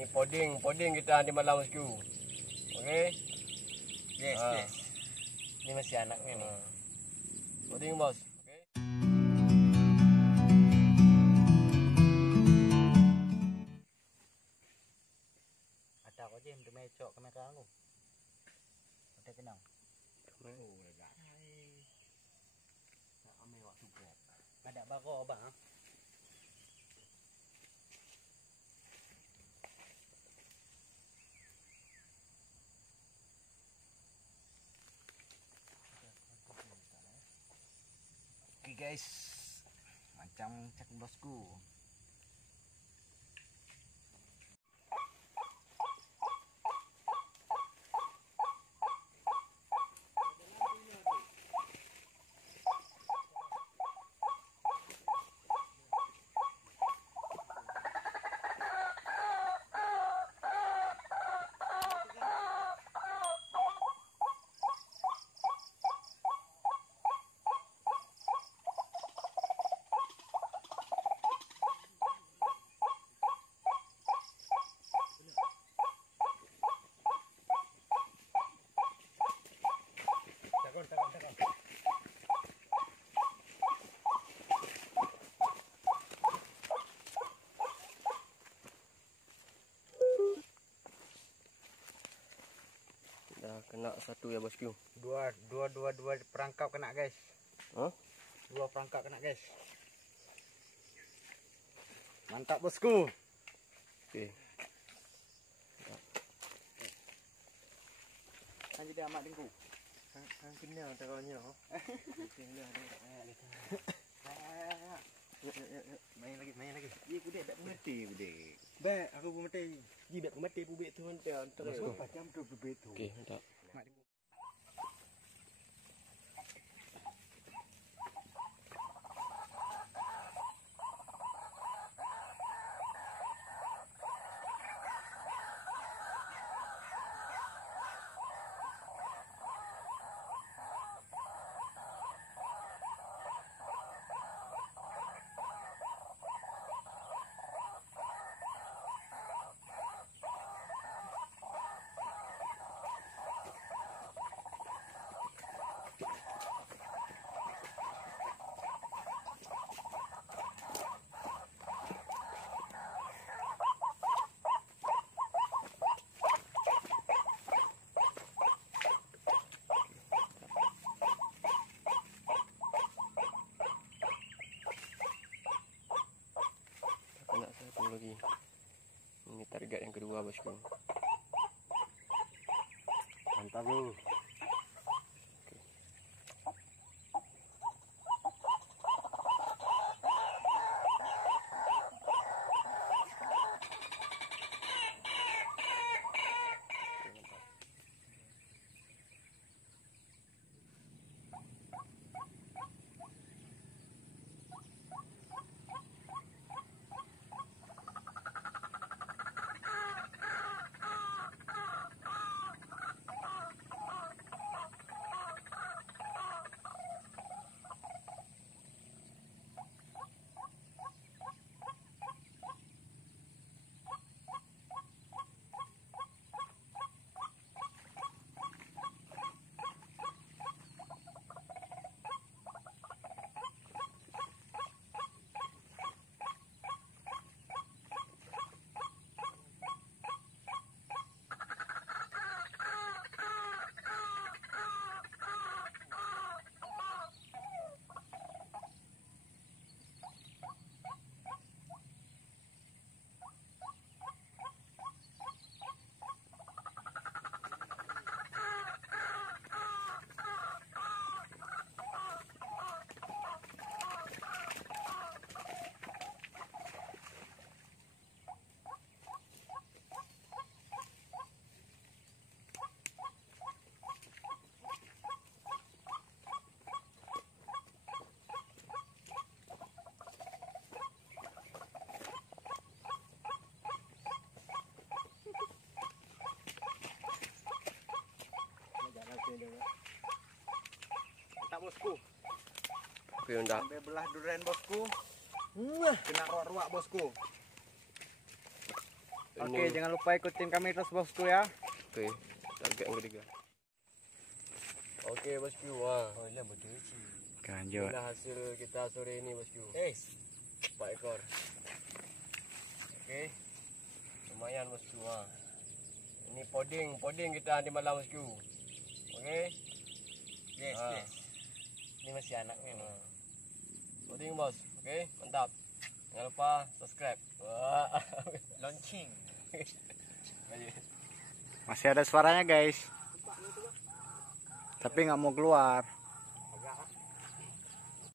Ini poding kita nanti malam bosku. Oke. Yes. Ini masih anaknya nih. Poding bos. Oke. Ada kok je untuk mecok kamera aku. Ada kenang. Oh, lega. Tak ame waktu buat. Ada bako bang. Oke guys, macam cek bosku. Takut. Dah kena satu ya bosku. Dua perangkap kena guys. Hah? 2 perangkap kena guys. Mantap bosku. Okey. Kan jadi amat dengku. Kan kena taruhnya. Kena ada. Yuk. Main lagi. Ye budek tak mengerti budek. Baik, aku pun mati. Ji baik aku mati bubik tu hantar terus. Macam tu bebet tu. Okey, tak. Kena satu lagi. Ini target yang kedua bosku. Mantap bro. Mantap bosku. Okey, undak. Sampai belah durian bosku. Kena ruak-ruak bosku. Oke, jangan lupa ikutin kami terus bosku ya. Oke, target yang ketiga. Oke bosku, wah. Oh, ini betul sih. Ganjot. Inilah hasil kita sore ini bosku. 4 ekor. Oke, lumayan bosku. Wah. Ini poding kita nanti malam bosku. Oke. Yes, Ah. yes. Ini masih anaknya nih. Poding bos. Oke, mantap. Jangan lupa subscribe. Wah. Launching. Masih ada suaranya guys. Tapi nggak mau keluar.